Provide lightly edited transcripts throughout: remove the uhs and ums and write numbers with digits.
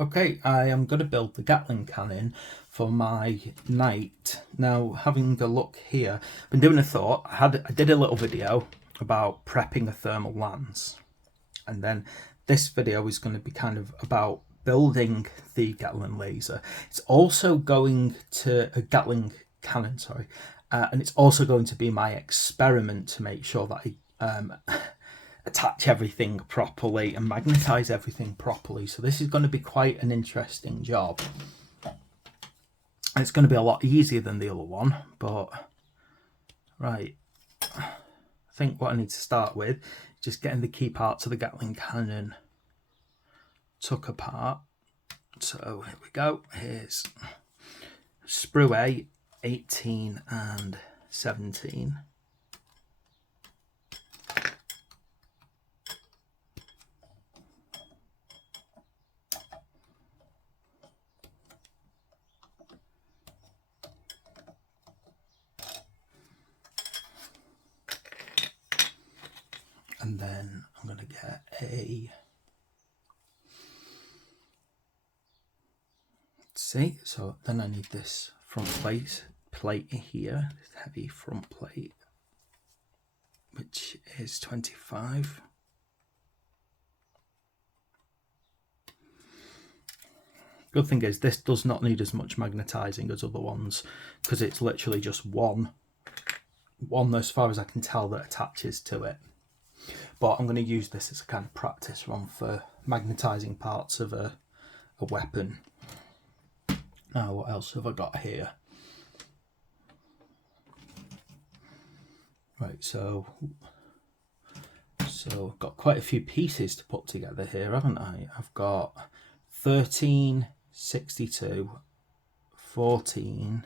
Okay, I am going to build the Gatling cannon for my knight. Now, having a look here, I've been doing a thought. I did a little video about prepping a thermal lance, and then this video is going to be kind of about building the Gatling laser. It's also going to a Gatling cannon, sorry, and it's also going to be my experiment to make sure that I attach everything properly and magnetize everything properly. So this is going to be quite an interesting job. And it's going to be a lot easier than the other one, but right, I think what I need to start with is just getting the key parts of the Gatling cannon took apart. So here we go. Here's sprue A, 18 and 17. And then I'm going to get a, see, so then I need this front plate here, this heavy front plate, which is 25. Good thing is this does not need as much magnetizing as other ones, because it's literally just one as far as I can tell that attaches to it. But I'm going to use this as a kind of practice run for magnetizing parts of a weapon. Now, what else have I got here? Right, so I've got quite a few pieces to put together here, haven't I? I've got 13, 62, 14,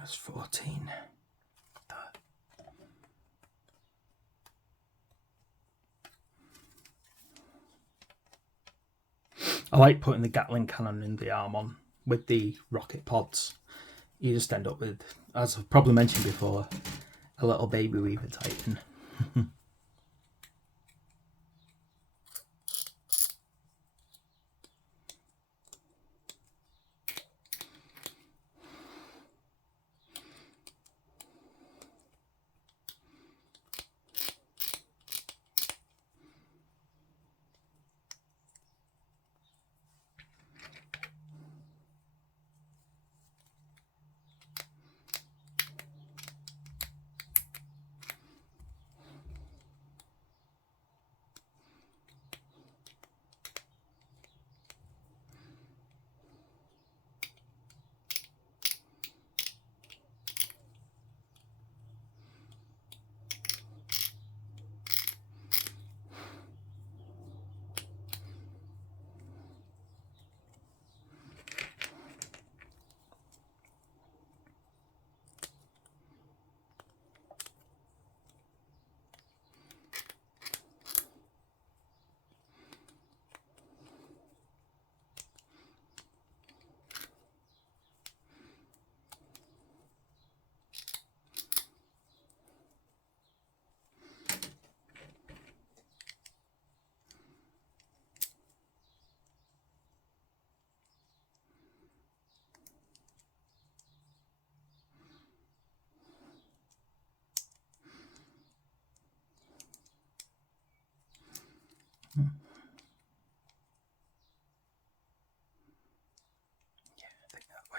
that's 14. I like putting the Gatling cannon in the arm on with the rocket pods. You just end up with, as I've probably mentioned before, a little baby Weaver Titan.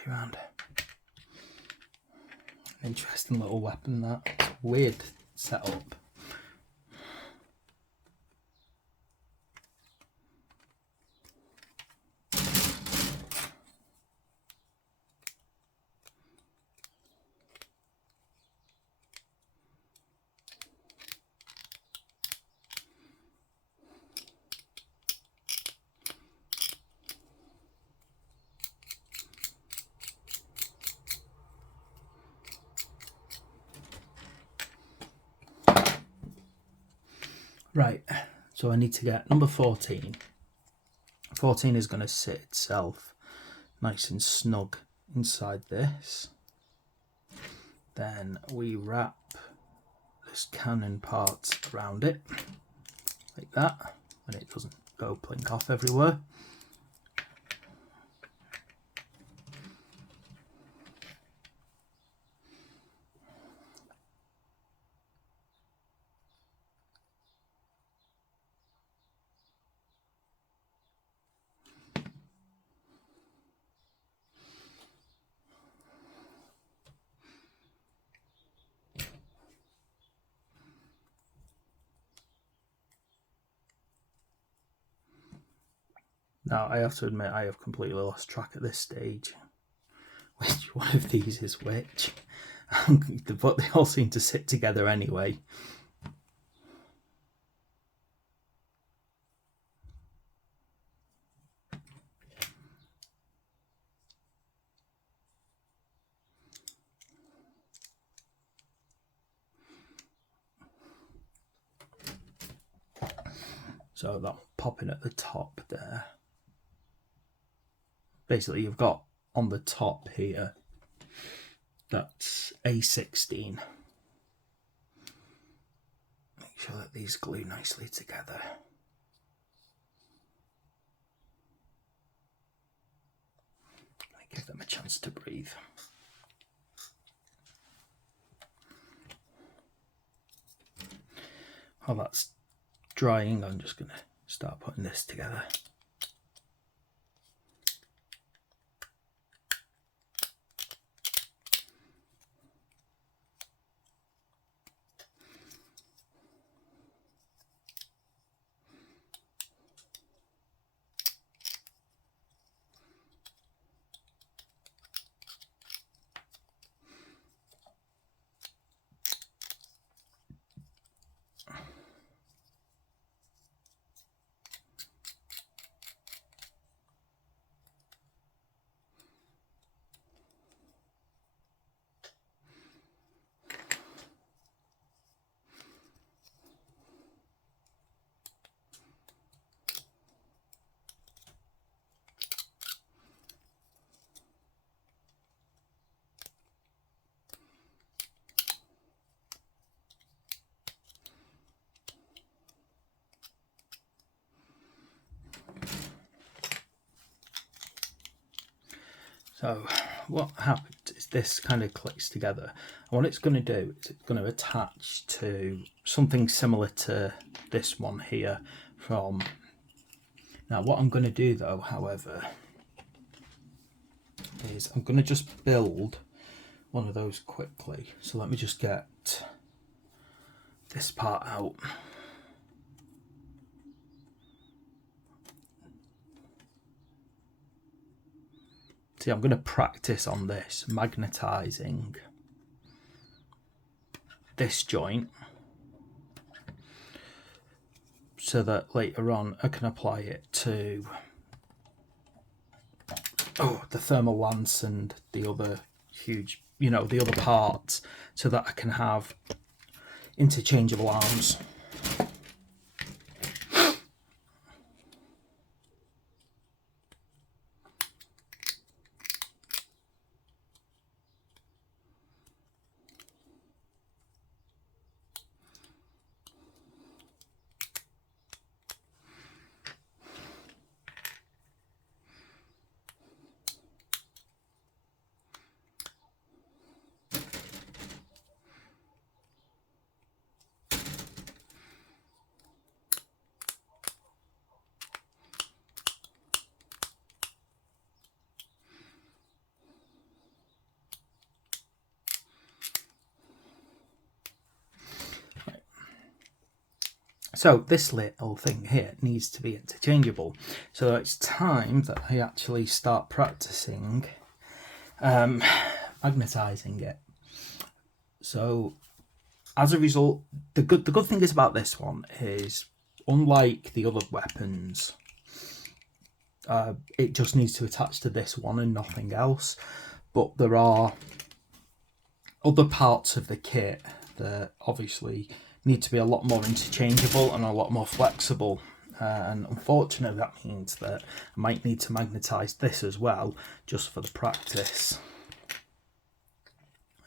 Around. Interesting little weapon, that. It's a weird setup. Right, so I need to get number 14. 14 is going to sit itself nice and snug inside this. Then we wrap this cannon part around it like that, and it doesn't go plink off everywhere. Now, I have to admit, I have completely lost track at this stage which one of these is which, but they all seem to sit together anyway. So that popping at the top there. Basically, you've got on the top here, that's A16. Make sure that these glue nicely together. Give them a chance to breathe. While that's drying, I'm just going to start putting this together. So what happens is this kind of clicks together. And what it's going to do is it's going to attach to something similar to this one here from... Now what I'm going to do though, however, is I'm going to just build one of those quickly. So let me just get this part out. See, I'm going to practice on this, magnetising this joint so that later on I can apply it to the thermal lance and the other huge, the other parts, so that I can have interchangeable arms. So this little thing here needs to be interchangeable. So it's time that I actually start practicing magnetising it. So as a result, the good thing is about this one is, unlike the other weapons, it just needs to attach to this one and nothing else. But there are other parts of the kit that obviously need to be a lot more interchangeable and a lot more flexible. And unfortunately that means that I might need to magnetise this as well, just for the practice.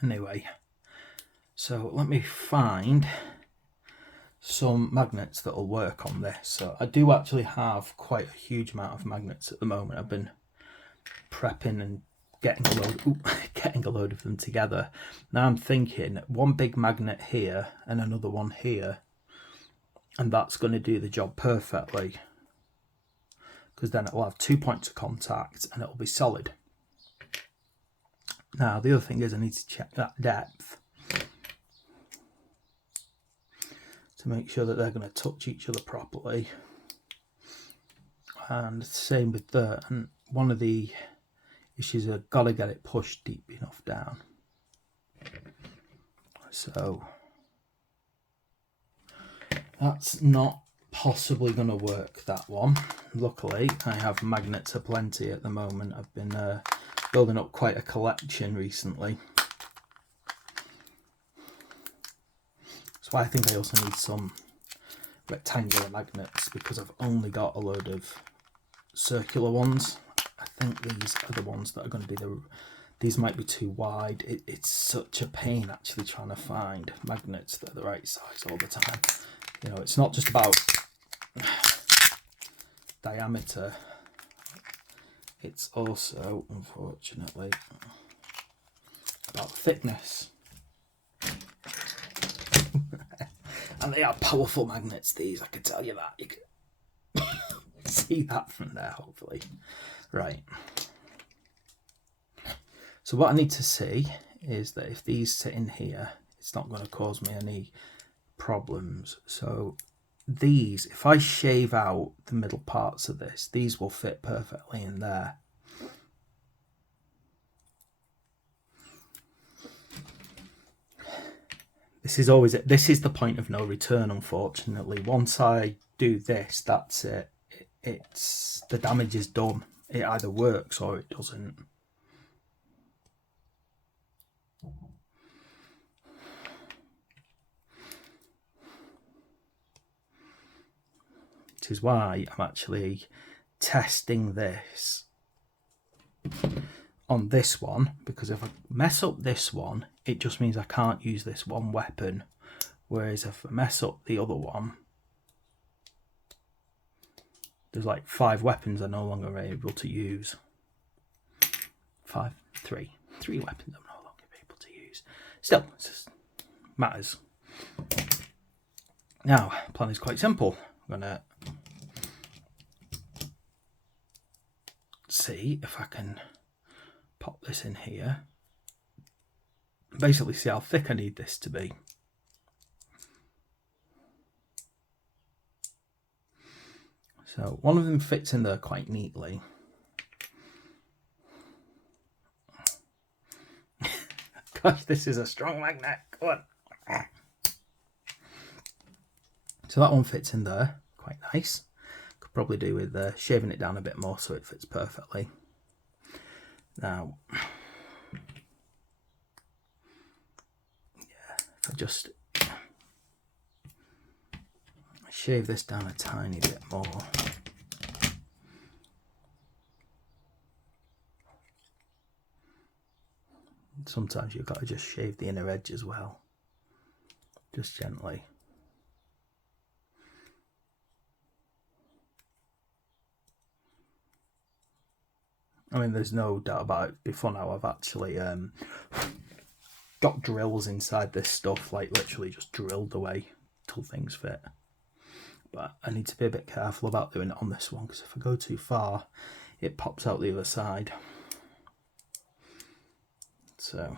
Anyway, so let me find some magnets that will work on this. So I do actually have quite a huge amount of magnets at the moment. I've been prepping and getting a load of them together. Now I'm thinking one big magnet here and another one here, and that's going to do the job perfectly, because then it'll have 2 points of contact and it'll be solid. Now the other thing is I need to check that depth to make sure that they're going to touch each other properly, and same with that. And one of the issues, I've got to get it pushed deep enough down. So that's not possibly going to work, that one. Luckily I have magnets aplenty at the moment. I've been building up quite a collection recently. That's why I think I also need some rectangular magnets, because I've only got a load of circular ones. I think these are the ones that are going to be these might be too wide. It's such a pain actually trying to find magnets that are the right size all the time. You know, it's not just about diameter, it's also, unfortunately, about thickness. And they are powerful magnets, these, I can tell you that. You can see that from there, hopefully. Right. So what I need to see is that if these sit in here, it's not going to cause me any problems. So these, if I shave out the middle parts of this, these will fit perfectly in there. This is the point of no return, unfortunately. Once I do this, that's it. It's the damage is done. It either works or it doesn't. Which is why I'm actually testing this on this one, because if I mess up this one, it just means I can't use this one weapon, whereas if I mess up the other one, there's like 5 weapons I'm no longer able to use. 3 weapons I'm no longer able to use. Still, it just matters. Now, the plan is quite simple. I'm gonna see if I can pop this in here. Basically see how thick I need this to be. So one of them fits in there quite neatly. Gosh, this is a strong magnet. Go on. So that one fits in there quite nice. Could probably do with shaving it down a bit more so it fits perfectly. Now, yeah, if I just shave this down a tiny bit more. Sometimes you've got to just shave the inner edge as well, just gently. I mean, there's no doubt about it. Before now, I've actually got drills inside this stuff, like literally just drilled away till things fit. But I need to be a bit careful about doing it on this one, because if I go too far, it pops out the other side. So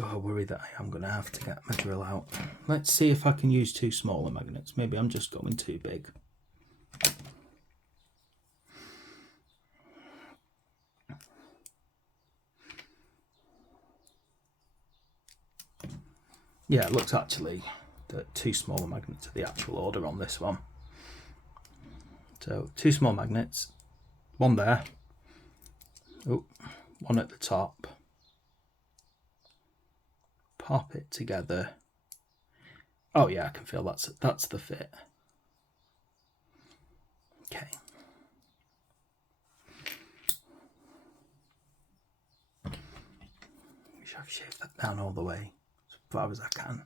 I worry that I am going to have to get my drill out. Let's see if I can use 2 smaller magnets. Maybe I'm just going too big. Yeah, it looks actually that 2 smaller magnets are the actual order on this one. So 2 small magnets, One there. Oh, one at the top. Pop it together. Oh yeah, I can feel that's the fit. Okay. I've shaved that down all the way as far as I can.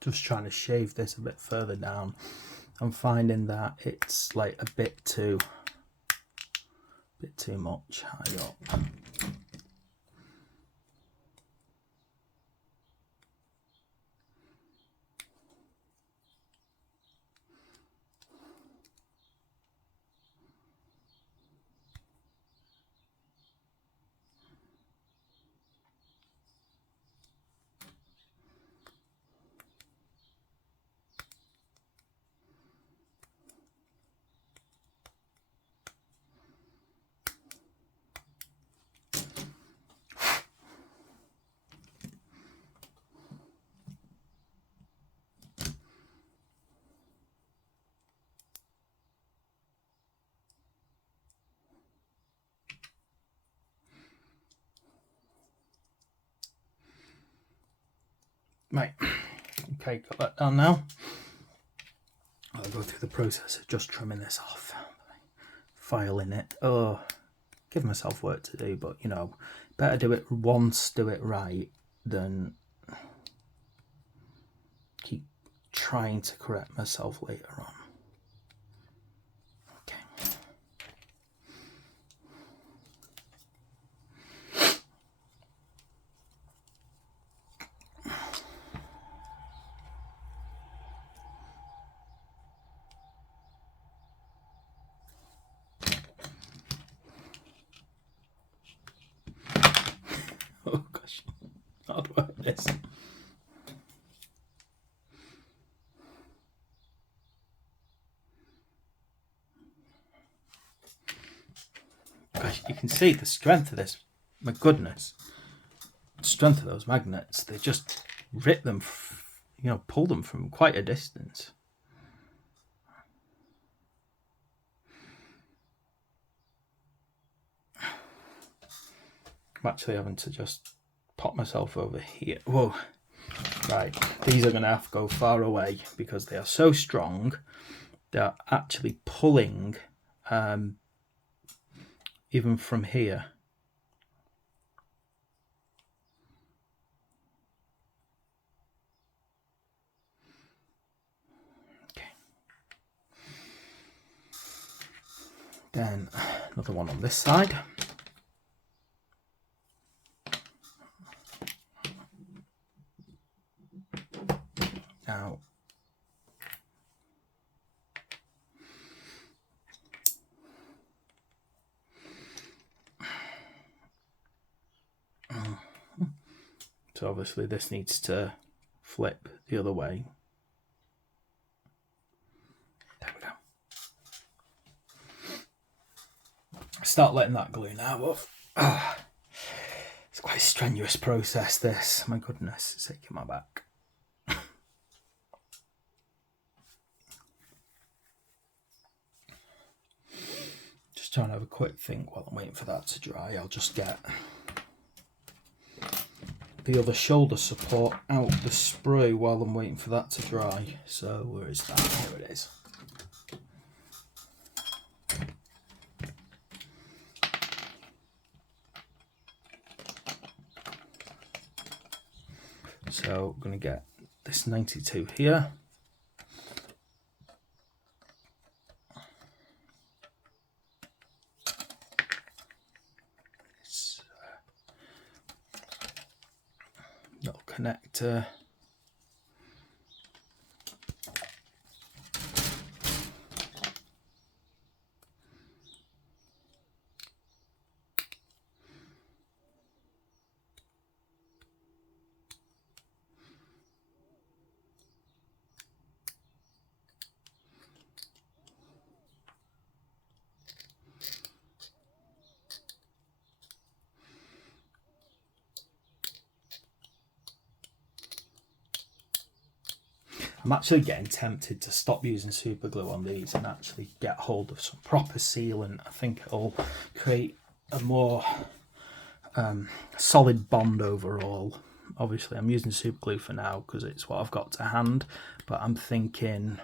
Just trying to shave this a bit further down. I'm finding that it's like a bit too much high up. Right, okay, got that done now. I'll go through the process of just trimming this off, filing it. Oh, give myself work to do, but you know, better do it once, do it right, than keep trying to correct myself later on. Oh gosh, hard work this. Gosh, you can see the strength of this. My goodness, the strength of those magnets. They just rip them, you know, pull them from quite a distance. I'm actually having to just pop myself over here. Whoa. Right, these are going to have to go far away because they are so strong. They're actually pulling even from here. Okay. Then another one on this side. Now, so obviously this needs to flip the other way. There we go. Start letting that glue now. It's quite a strenuous process, this. My goodness, it's aching my back. Trying to have a quick think while I'm waiting for that to dry. I'll just get the other shoulder support out the sprue while I'm waiting for that to dry. So where is that? Here it is. So I'm going to get this 92 here. Little connector. I'm actually getting tempted to stop using super glue on these and actually get hold of some proper sealant. I think it'll create a more solid bond overall. Obviously I'm using super glue for now because it's what I've got to hand, but I'm thinking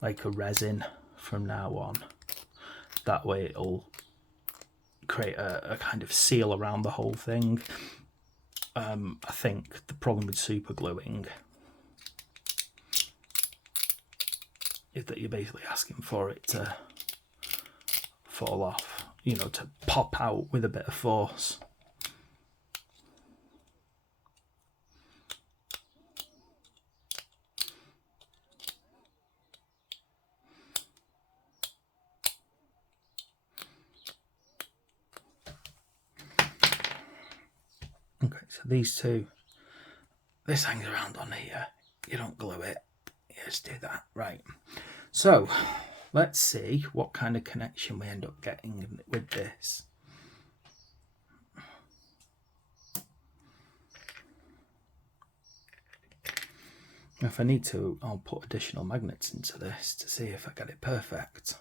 like a resin from now on. That way it'll create a kind of seal around the whole thing. I think the problem with super gluing is that you're basically asking for it to fall off, you know, to pop out with a bit of force. Okay, so these two, this hangs around on here. You don't glue it, you just do that. Right, so let's see what kind of connection we end up getting with this. If I need to, I'll put additional magnets into this to see if I get it perfect.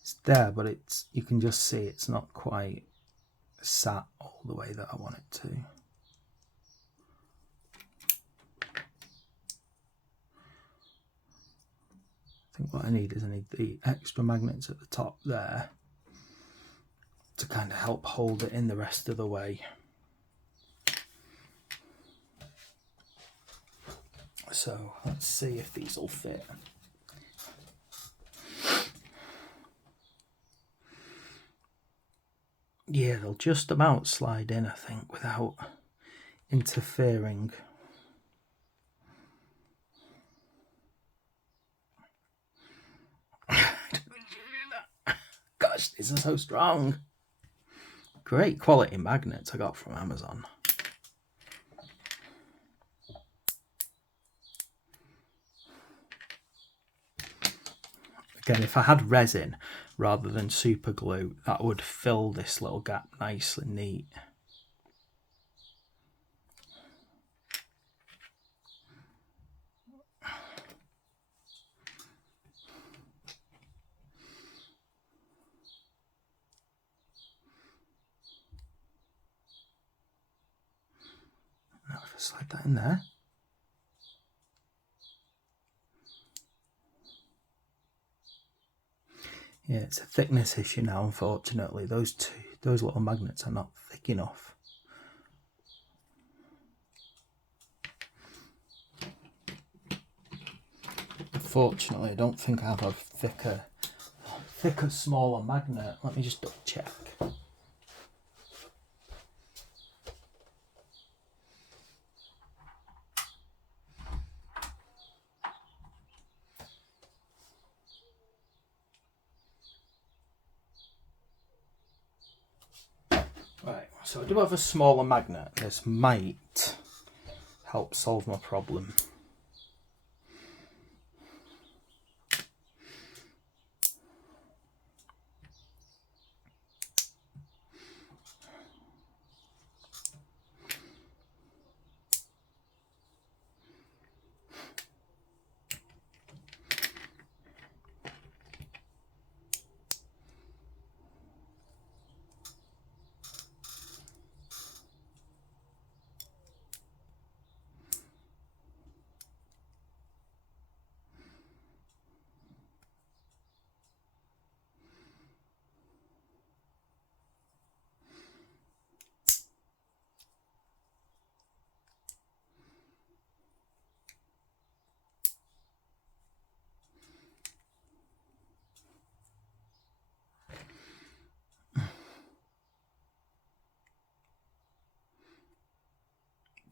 It's there, but it's, you can just see it's not quite sat all the way that I want it to. I think what I need is the extra magnets at the top there to kind of help hold it in the rest of the way. So let's see if these will fit. Yeah, they'll just about slide in, I think, without interfering. Gosh, these are so strong. Great quality magnets I got from Amazon. Again, if I had resin rather than super glue, that would fill this little gap nice and neat. Now if I slide that in there. Yeah, it's a thickness issue now, unfortunately. Those little magnets are not thick enough. Unfortunately, I don't think I have a thicker, smaller magnet. Let me just double check. Right, so I do have a smaller magnet. This might help solve my problem.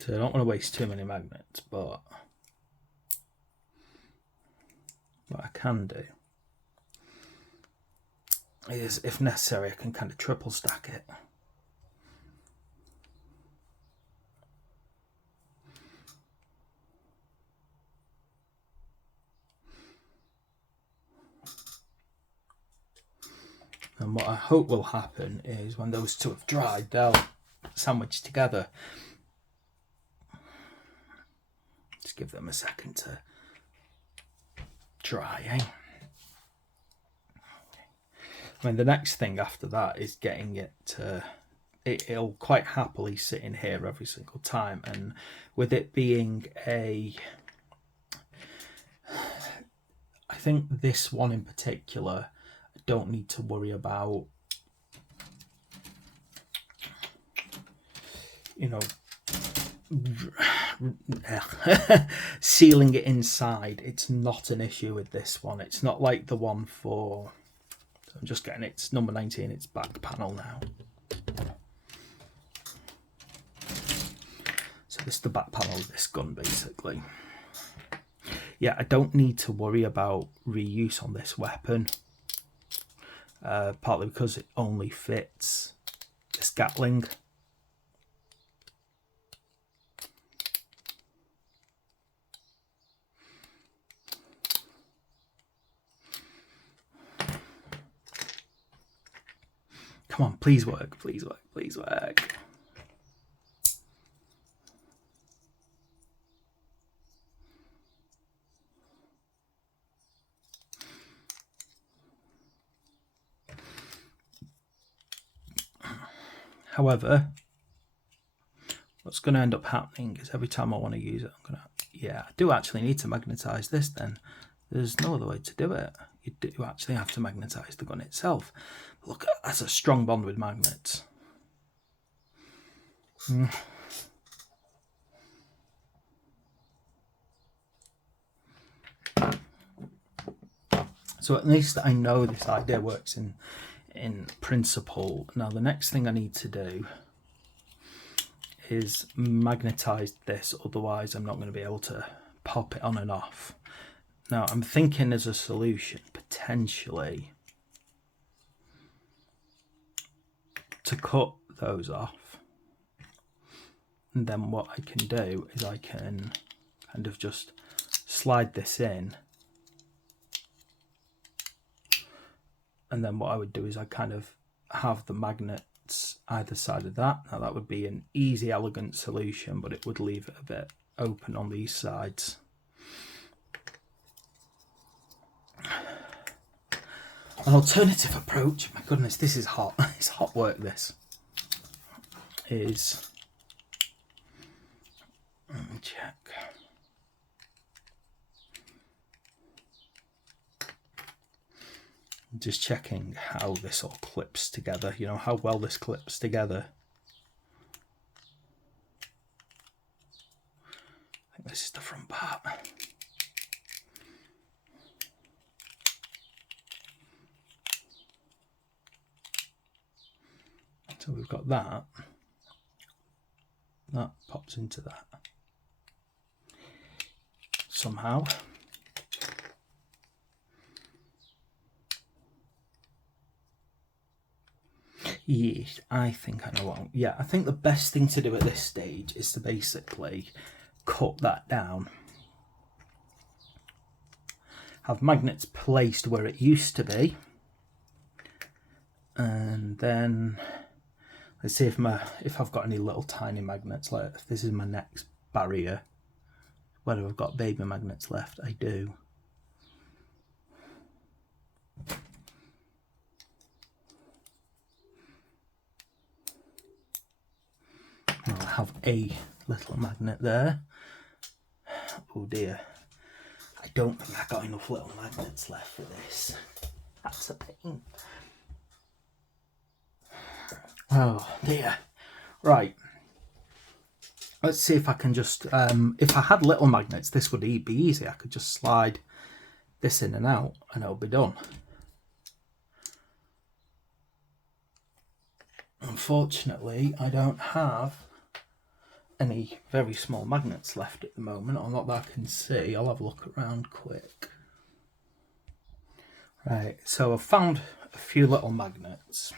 So I don't want to waste too many magnets, but what I can do is, if necessary, I can kind of triple stack it. And what I hope will happen is when those two have dried, they'll sandwich together. Just give them a second to dry, eh? I mean, the next thing after that is getting it to... It'll quite happily sit in here every single time. And with it being a... I think this one in particular, I don't need to worry about, you know, sealing it inside. It's not an issue with this one. It's not like the one for, I'm just getting its number 19, its back panel now. So this is the back panel of this gun basically. Yeah, I don't need to worry about reuse on this weapon, partly because it only fits this Gatling. Come on, please work, please work, please work. However, what's going to end up happening is every time I want to use it, I'm going to, yeah, I do actually need to magnetize this then. There's no other way to do it. You do actually have to magnetize the gun itself. Look, that's a strong bond with magnets. So at least I know this idea works in principle. Now the next thing I need to do is magnetize this, otherwise I'm not going to be able to pop it on and off. Now I'm thinking as a solution potentially to cut those off, and then what I can do is I can kind of just slide this in, and then what I would do is I kind of have the magnets either side of that. Now that would be an easy, elegant solution, but it would leave it a bit open on these sides. An alternative approach, my goodness, this is hot. It's hot work, this. Is, let me check. Just checking how this all clips together, you know, how well this clips together. I think this is the front part. So we've got that. That pops into that somehow. Yes, I think I know what. Yeah, I think the best thing to do at this stage is to basically cut that down. Have magnets placed where it used to be, and then let's see if I've got any little tiny magnets left. If this is my next barrier, whether I've got baby magnets left. I do. I'll have a little magnet there. Oh dear. I don't think I got enough little magnets left for this. That's a pain. Oh dear. Right. Let's see if I can just, if I had little magnets, this would be easy. I could just slide this in and out and it'll be done. Unfortunately, I don't have any very small magnets left at the moment, or not that I can see. I'll have a look around quick. Right, so I've found a few little magnets,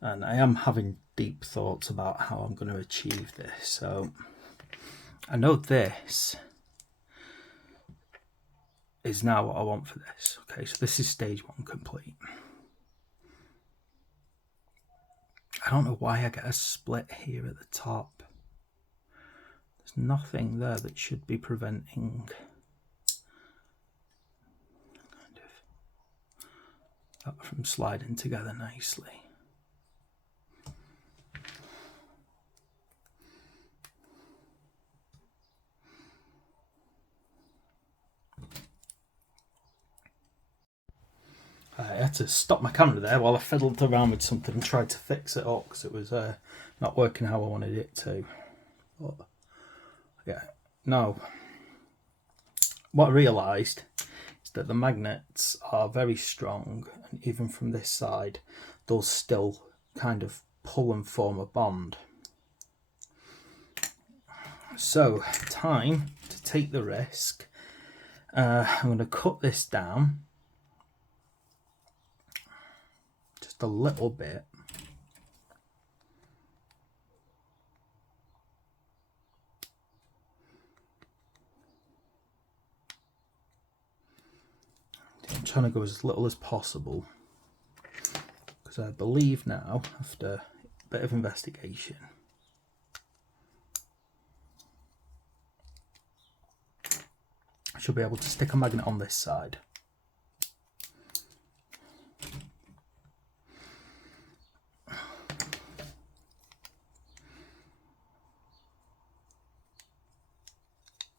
and I am having deep thoughts about how I'm going to achieve this. So I know this is now what I want for this. Okay, so this is stage 1 complete. I don't know why I get a split here at the top. There's nothing there that should be preventing that from sliding together nicely. I had to stop my camera there while I fiddled around with something and tried to fix it up because it was not working how I wanted it to. But yeah, no. What I realised is that the magnets are very strong, and even from this side, they'll still kind of pull and form a bond. So, time to take the risk. I'm going to cut this down just a little bit. I'm trying to go as little as possible because I believe now, after a bit of investigation, I should be able to stick a magnet on this side.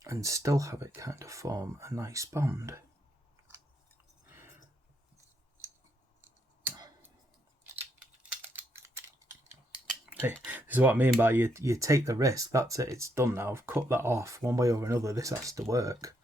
And still have it kind of form a nice bond. Hey, this is what I mean by you take the risk. That's it, it's done now. I've cut that off one way or another. This has to work.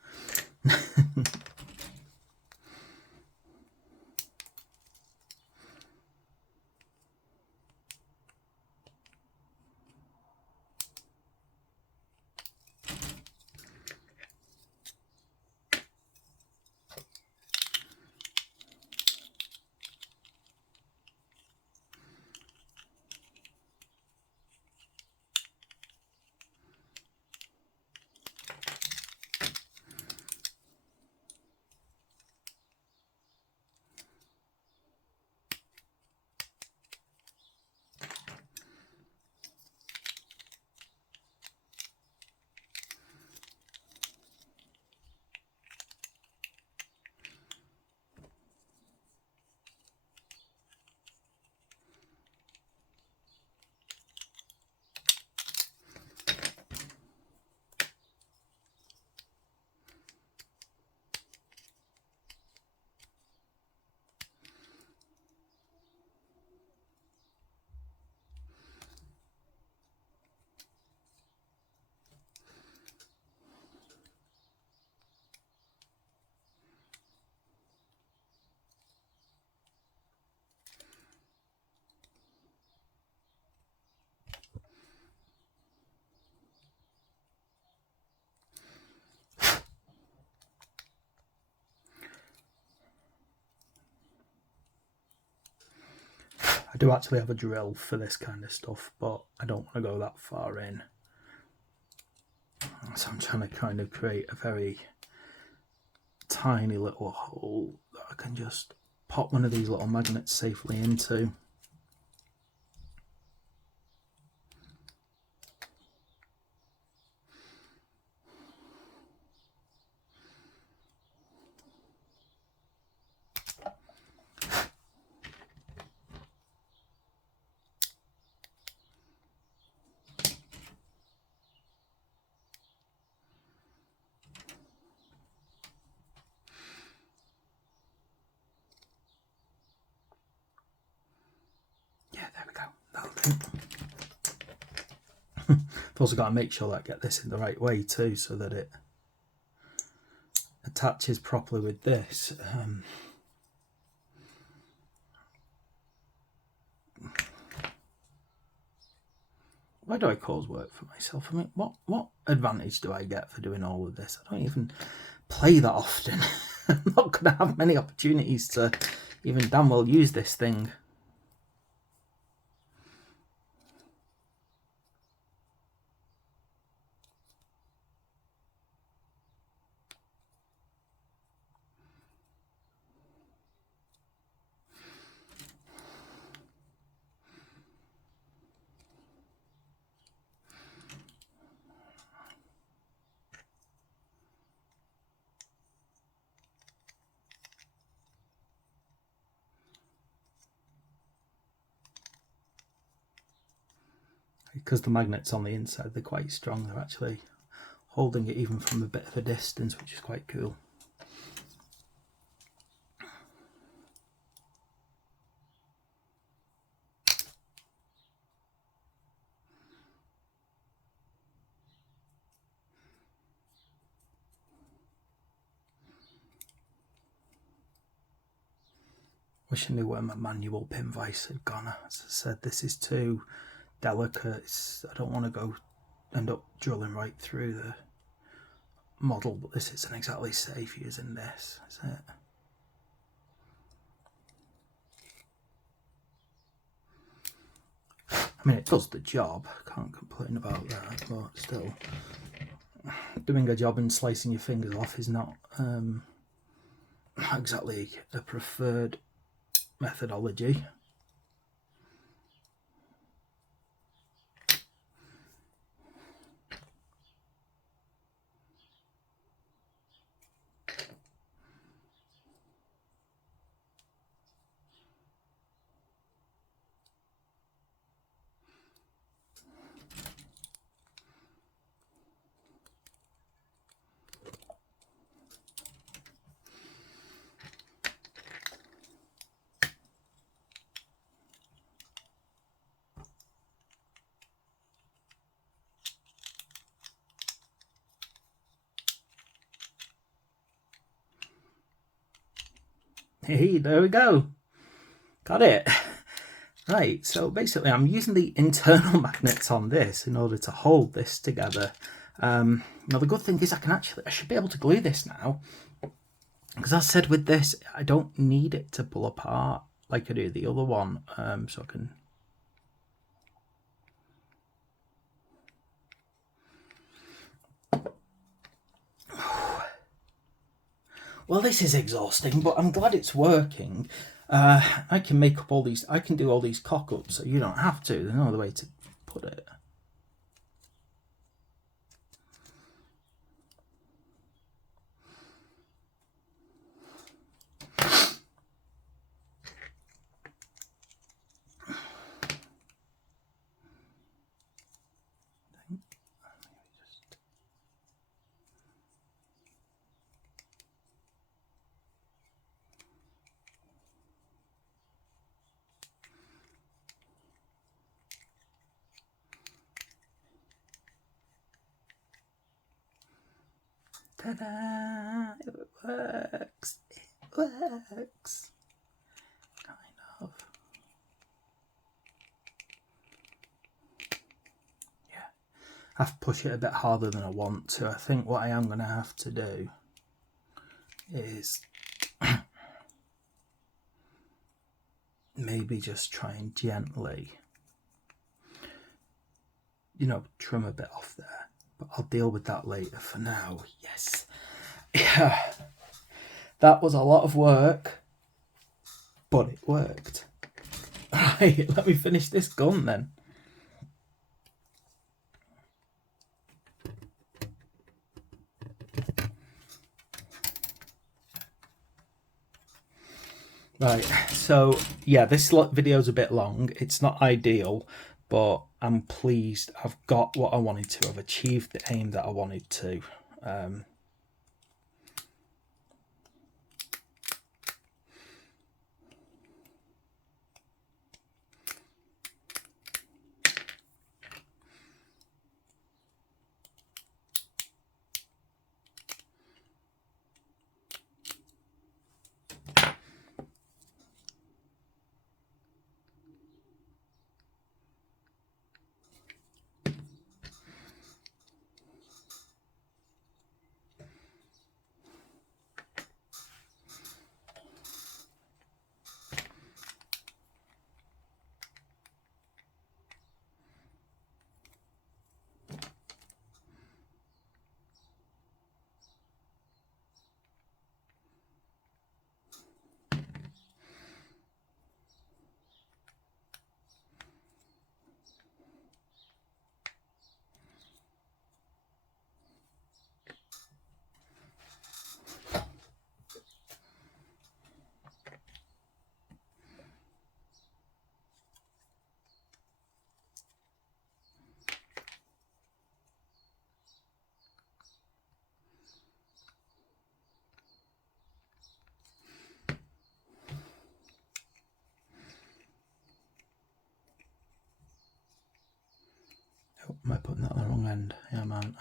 I do actually have a drill for this kind of stuff, but I don't want to go that far in. So I'm trying to kind of create a very tiny little hole that I can just pop one of these little magnets safely into. Yeah, there we go. That'll do. I've also got to make sure that I get this in the right way too, so that it attaches properly with this. Why do I cause work for myself? I mean, what advantage do I get for doing all of this? I don't even play that often. I'm not going to have many opportunities to even damn well use this thing. Because the magnet's on the inside, they're quite strong. They're actually holding it even from a bit of a distance, which is quite cool. Wish I knew where my manual pin vise had gone. As I said, this is too delicate. I don't want to end up drilling right through the model, but this isn't exactly safe using this, is it? I mean, it does the job. Can't complain about that, but still, doing a job and slicing your fingers off is not exactly a preferred methodology. Hey, there we go. Got it. Right, so basically I'm using the internal magnets on this in order to hold this together. Now the good thing is I should be able to glue this now. Because as I said with this, I don't need it to pull apart like I do the other one. So I can... Well, this is exhausting, but I'm glad it's working. I can make up all these, I can do all these cock-ups, so you don't have to. There's no other way to put it. Ta-da! It works. It works. Kind of. Yeah. I have to push it a bit harder than I want to. I think what I am going to have to do is maybe just try and gently, you know, trim a bit off there. But I'll deal with that later. For now, yes. Yeah. That was a lot of work, but it worked. Right, let me finish this gun then. Right, so yeah, this video's a bit long. It's not ideal, but I'm pleased I've got what I wanted to. I've achieved the aim that I wanted to. end. Yeah, man.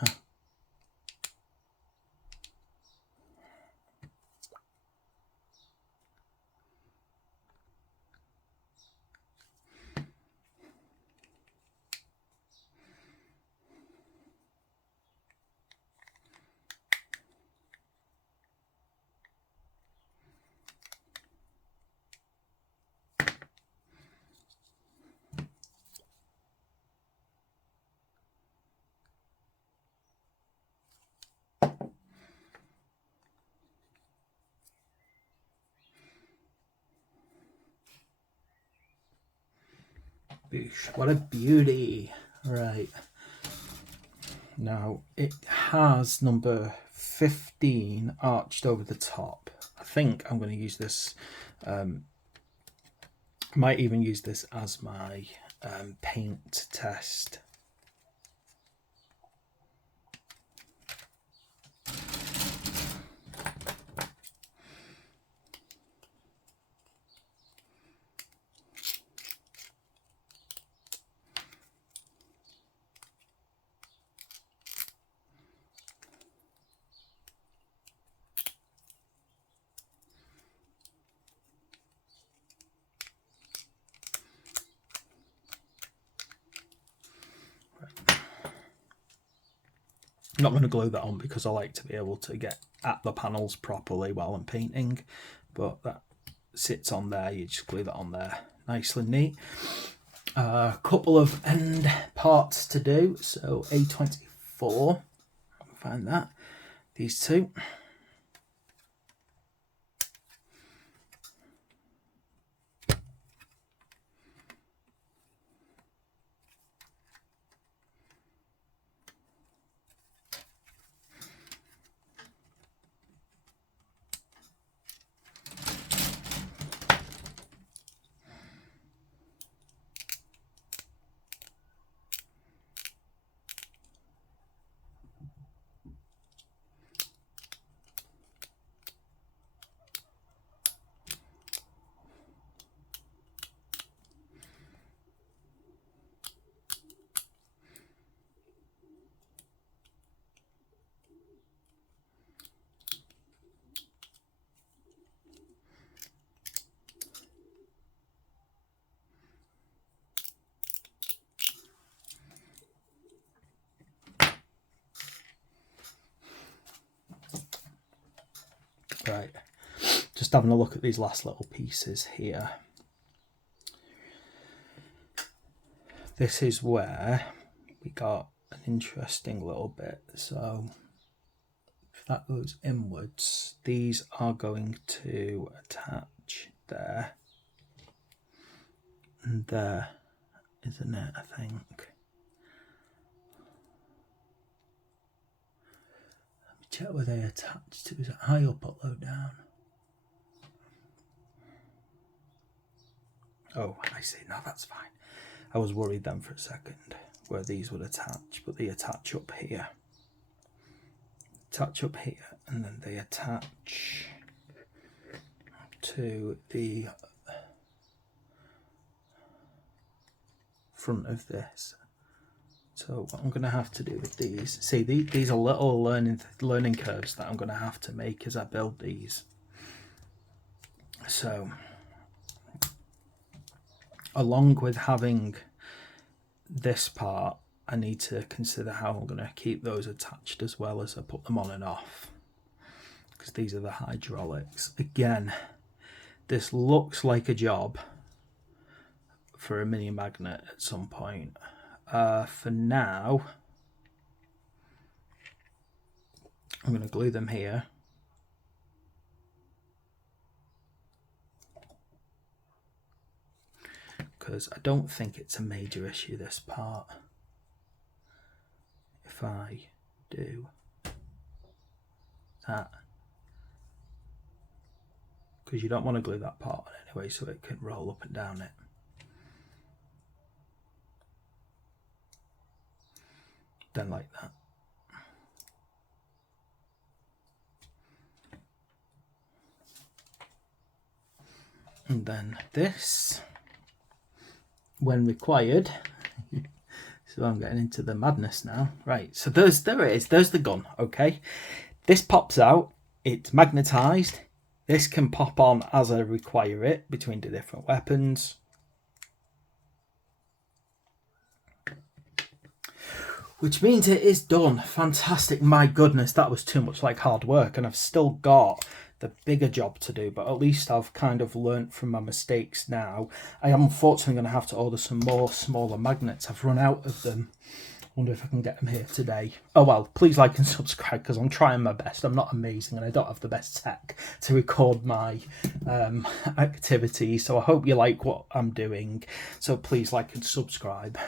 Boosh, what a beauty. Right. Now, it has number 15 arched over the top. I think I'm going to use this, might even use this as my paint test. I'm not going to glue that on because I like to be able to get at the panels properly while I'm painting, but that sits on there. You just glue that on there, nicely neat. A couple of end parts to do. So A24, find that, these two. Right, just having a look at these last little pieces here. This is where we got an interesting little bit. So if that goes inwards, these are going to attach there and there, isn't it? I think. Let me check where they attach to. Is it high up or low down? Oh, I see. No, that's fine. I was worried then for a second where these would attach, but they attach up here. Attach up here, and then they attach to the front of this. So what I'm going to have to do with these, see, these are little learning curves that I'm going to have to make as I build these. So along with having this part, I need to consider how I'm going to keep those attached as well as I put them on and off, because these are the hydraulics. Again, this looks like a job for a mini magnet at some point. For now, I'm going to glue them here. Because I don't think it's a major issue, this part. If I do that. Because you don't want to glue that part on anyway, so it can roll up and down it. Then like that. And then this, when required, So I'm getting into the madness now. Right, so there it is. There's the gun, okay? This pops out. It's magnetised. This can pop on as I require it between the different weapons. Which means it is done. Fantastic. My goodness, that was too much like hard work. And I've still got the bigger job to do, but at least I've kind of learnt from my mistakes now. I am unfortunately going to have to order some more smaller magnets. I've run out of them. Wonder if I can get them here today. Oh well, please like and subscribe because I'm trying my best. I'm not amazing and I don't have the best tech to record my activities. So I hope you like what I'm doing. So please like and subscribe.